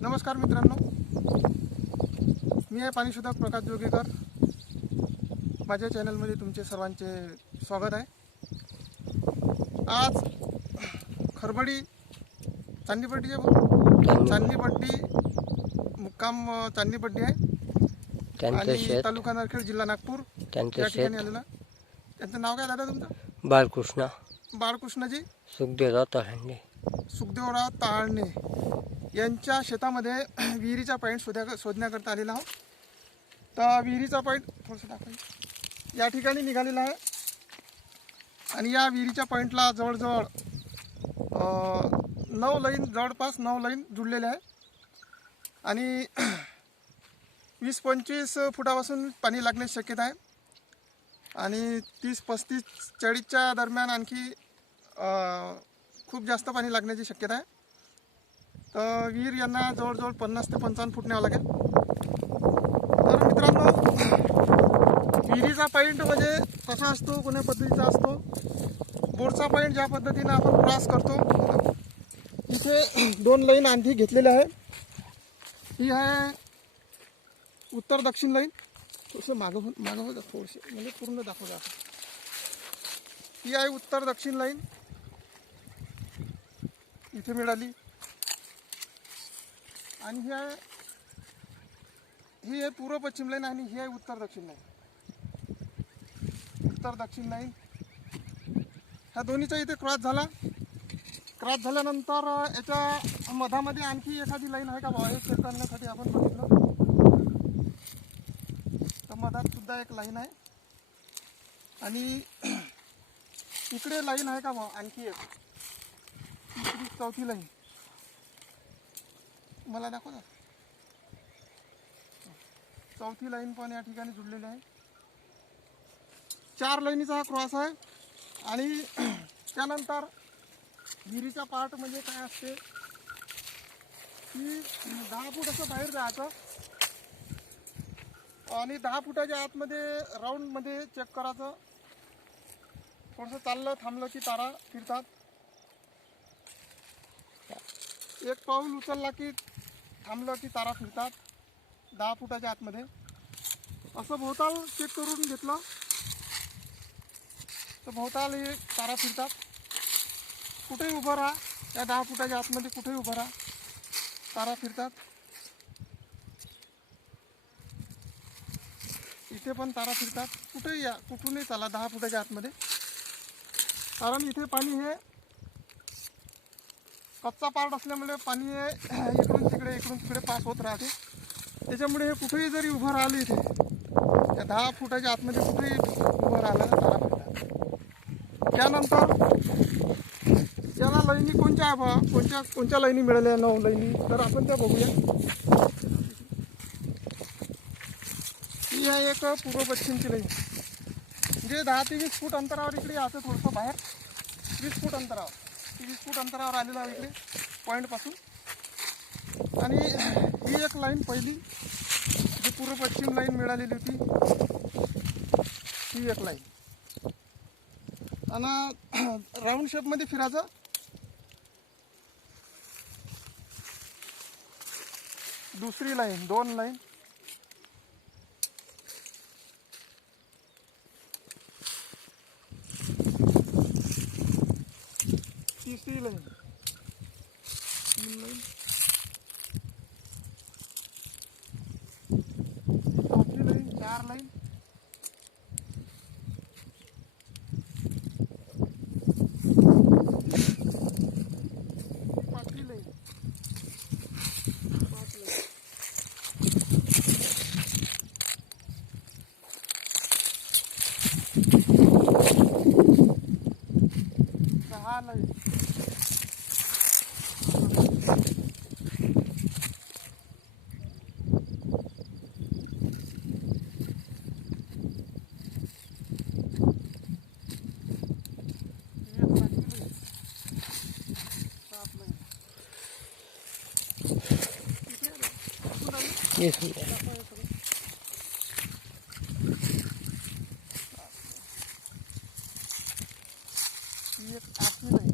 नमस्कार मित्रांनो. मी आहे पाणीशोधक प्रकाश जोगेकर. माझ्या चॅनलमध्ये तुमचे सर्वांचे स्वागत आहे. आज खरबडी चांदीपट्टी आहे चांदीपट्टी मुक्काम चांदीपट्टी आहे. आणि तालुका नरखेड जिल्हा नागपूर. या ठिकाणी आलेला. त्यांचं नाव काय दादा तुमचं? बाळकृष्ण. बाळकृष्णजी. तळहंडे सुखदेवराव ताळणे यांच्या शेतामध्ये विहिरीचा पॉईंट शोध्या शोधण्याकरता आलेला आहोत. तर विहिरीचा पॉईंट थोडंसं दाखवा या ठिकाणी निघालेला आहे. आणि या विहिरीच्या पॉईंटला जवळजवळ नऊ लाईन जवळपास नऊ लाईन जुळलेले आहे. आणि वीस पंचवीस फुटापासून पाणी लागण्याची शक्यता आहे. आणि तीस पस्तीस चाळीसच्या दरम्यान आणखी खूप जास्त पाणी लागण्याची शक्यता आहे. तर विहीर यांना जवळजवळ पन्नास ते पंचावन्न फूट न्यावं लागेल. तर मित्रांनो विहिरीचा पॉईंट म्हणजे कसा असतो कोण्या पद्धतीचा असतो बोरचा पॉईंट ज्या पद्धतीनं आपण क्रॉस करतो इथे दोन लाईन आणखी घेतलेल्या आहे ही आहे उत्तर दक्षिण लाईन. थोडंसं मागं हो- मागं हो म्हणजे पूर्ण दाखवत ही आहे उत्तर दक्षिण लाईन. इथे मिळाली. आणि ही आहे ही आहे पूर्व पश्चिम लाईन आणि ही आहे उत्तर दक्षिण लाईन. उत्तर दक्षिण लाईन. ह्या दोन्हीचा इथे क्रॉस झाला. क्रॉस झाल्यानंतर याच्या मधामध्ये आणखी एखादी लाईन आहे का? बाबा हे चेक करण्यासाठी आपण बघितलं. तर मधात सुद्धा एक लाईन आहे. आणि इकडे लाईन आहे का? मग आणखी एक. तिसरी चौथी लाईन मला दाखव ना. चौथी लाईन पण या ठिकाणी जुळलेली आहे. चार लाईनीचा हा क्रॉस आहे. आणि त्यानंतर विहिरीचा पार्ट म्हणजे काय असते? की दहा फूट असं बाहेर जायचं. आणि दहा फुटाच्या आतमध्ये राऊंडमध्ये चेक करायचं. थोडंसं चाललं थांबलं की तारा फिरतात. एक पाऊल उचलला की थांबलं की तारा फिरतात दहा फुटाच्या आतमध्ये. असं भोवताल चेक करून घेतलं तर भोवताल हे तारा फिरतात. कुठेही उभं राहा या दहा फुटाच्या आतमध्ये कुठेही उभं राहा तारा फिरतात. इथे पण तारा फिरतात. कुठेही या कुठूनही चाला दहा फुटाच्या आतमध्ये. कारण इथे पाणी हे कच्चा पार्ट असल्यामुळे पाणी इकडून तिकडे इकडून तिकडे पास होत राहते. त्याच्यामुळे हे कुठेही जरी उभं राहिलं इथे त्या दहा फुटाच्या आतमध्ये कुठेही उभं राहिलं तर तारा त्यानंतर त्याला लईनी कोणत्या आहे बा कोणत्या कोणत्या लईनी मिळाल्या नऊ लईनी तर आपण त्या बघूया. ही आहे एक पूर्व पश्चिमची लाईन म्हणजे दहा ते वीस फूट अंतरावर इकडे असं थोडंसं बाहेर वीस फूट अंतरावर. ते वीस फूट अंतरावर आलेलं आहे इकडे पॉईंटपासून आणि ही एक लाईन पहिली जी पूर्व पश्चिम लाईन मिळालेली होती ही एक लाईन आणि राऊंड शेपमध्ये फिरायचं. दुसरी लाईन दोन लाईन तिसरी लाईन तीन लाईन चौथी लाईन चार लाईन पाचवी लाईन पाच लाईन सहा लाईन एक सातवी लाईन सात लाईन इकडे आलं. कुठून आली? वीस मिनिटं. दाखवा हे सगळं. ही एक आठवी लाईन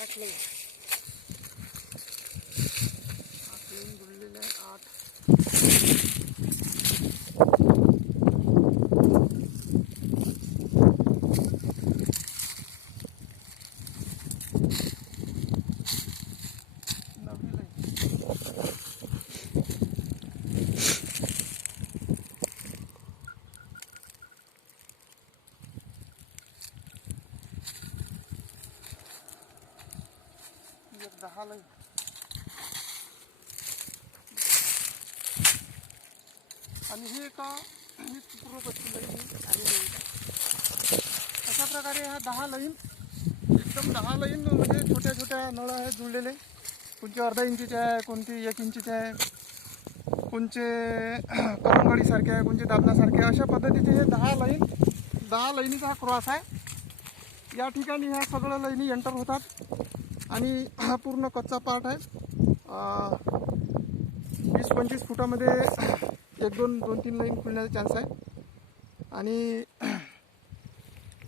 आठ लाईन दहा लाईन आणि हे का पूर्व पश्चिम लाईन आलेली अशा प्रकारे ह्या दहा लाईन एकदम दहा लाईन म्हणजे छोट्या छोट्या नळ आहेत जुळलेले. कोणते अर्धा इंचीचे आहे कोणती एक इंचीचे आहे कोणचे करंगडीसारखे आहे कोणचे दाबण्यासारखे अशा पद्धतीचे हे दहा लाईन दहा लईनीचा हा क्रॉस आहे. या ठिकाणी ह्या सगळ्या लईनी एंटर होतात. आणि हा पूर्ण कच्चा पार्ट आहे. वीस पंचवीस फुटामध्ये एक दोन दोन तीन लाईन खुलण्याचा चान्स आहे. आणि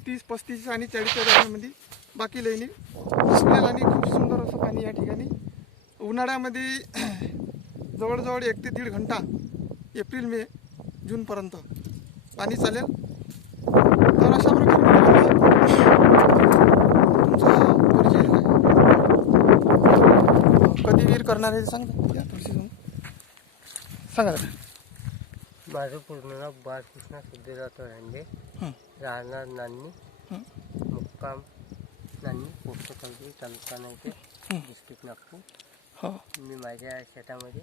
तीस पस्तीस आणि चाळीसच्या दरम्यानमध्ये बाकी लाईनी. सुकलेलं आणि खूप सुंदर असं पाणी या ठिकाणी. उन्हाळ्यामध्ये जवळजवळ एक ते दीड घंटा एप्रिल मे जूनपर्यंत पाणी चालेल. तर अशा प्रकारे तुमचा परिचय आहे. वीर करणार आहे सांग सांग. दादा माझं पूर्ण नाव बाळकृष्ण सिद्धराव तोरंडे. हं. राहणार नान्नी. मुक्काम नान्नी पोस्ट कवडी तालुका नायके हं. डिस्ट्रिक्ट नागपूर. हो. मी माझ्या शेतामध्ये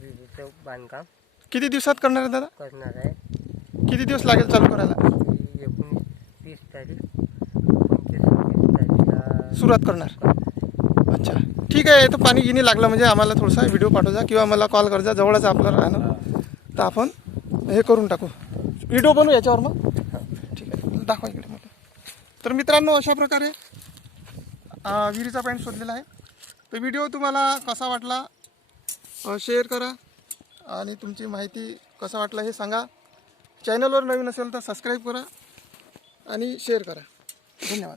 विहिरीचं बांधकाम किती दिवसात करणार आहे दादा? करणार आहे. किती दिवस लागेल चालू करायला? एकोणीस तीस तारीख पंचवीस सव्वीस तारीखला सुरुवात करणार. अच्छा. ठीक आहे तर पाणी गिनी लागलं म्हणजे आम्हाला थोडासा व्हिडिओ पाठवजा किंवा मला कॉल करजा जवळच आपलं राहणं. तर आपण हे करून टाकू. व्हिडिओ बनवू याच्यावर मग? ठीक आहे दाखवा इकडे मोठं तर मित्रांनो अशा प्रकारे विहिरीचा पॉईंट शोधलेला आहे. तर व्हिडिओ तुम्हाला कसा वाटला शेअर करा आणि तुमची माहिती कसा वाटला हे सांगा. चॅनलवर नवीन असेल तर सबस्क्राईब करा आणि शेअर करा. धन्यवाद.